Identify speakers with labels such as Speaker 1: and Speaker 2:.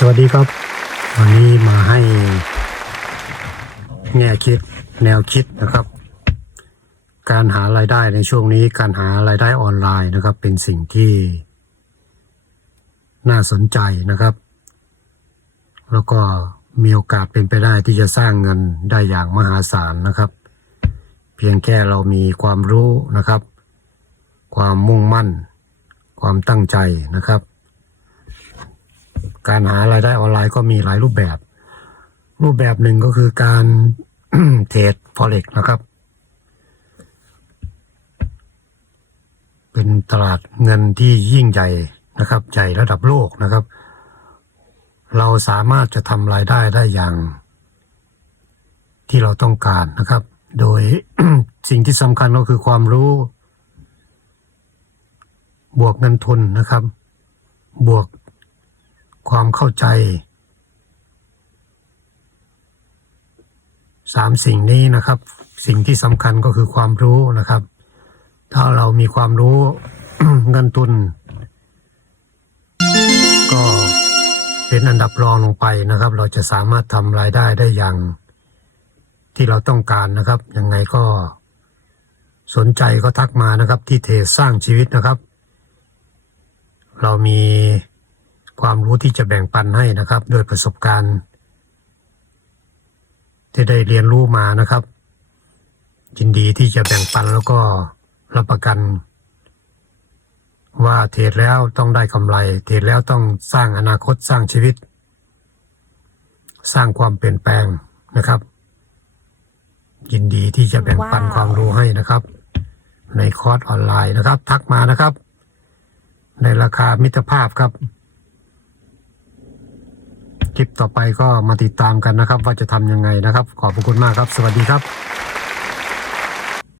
Speaker 1: สวัสดีครับ วันนี้มาให้แง่คิดแนวคิดนะครับ การหารายได้ในช่วงนี้การหารายได้ออนไลน์นะครับ เป็นสิ่งที่น่าสนใจนะครับ แล้วก็มีโอกาสเป็นไปได้ที่จะสร้างเงินได้อย่างมหาศาลนะครับ เพียงแค่เรามีความรู้นะครับ ความมุ่งมั่น ความตั้งใจนะครับ การหารายได้ออนไลน์ก็มีหลายรูปแบบ รูปแบบหนึ่งก็คือการเทรด forex นะครับ เป็นตลาดเงินที่ยิ่งใหญ่นะครับ ใหญ่ระดับโลกนะครับ เราสามารถจะทำรายได้ได้อย่าง ที่เราต้องการนะครับ โดยสิ่งที่สำคัญก็คือความรู้ บวกเงินทุนนะครับ บวก ความเข้าใจสามสิ่งนี้นะครับ สิ่งที่สำคัญก็คือความรู้นะครับ ถ้าเรามีความรู้เงินทุน ก็เป็นอันดับรองลงไปนะครับ เราจะสามารถทำรายได้ได้อย่างที่เราต้องการนะครับยังไงก็สนใจก็ทักมานะครับ ที่เทสร้างชีวิตนะครับ เรามี ความรู้ที่จะแบ่งปันให้นะครับ โดยประสบการณ์ ที่ได้เรียนรู้มานะครับ ยินดีที่จะแบ่งปันแล้วก็รับประกัน ว่าเทรดแล้วต้องได้กำไร เทรดแล้วต้องสร้างอนาคตสร้างชีวิต สร้างความเปลี่ยนแปลงนะครับ ยินดีที่จะแบ่งปัน
Speaker 2: ว้าว
Speaker 1: ความรู้ให้นะครับ ในคอร์สออนไลน์นะครับ ทักมานะครับ ในราคามิตรภาพครับ คลิปต่อไปก็มาติดตามกันนะครับ ว่าจะทำยังไงนะครับ ขอบพระคุณมากครับ สวัสดีครับ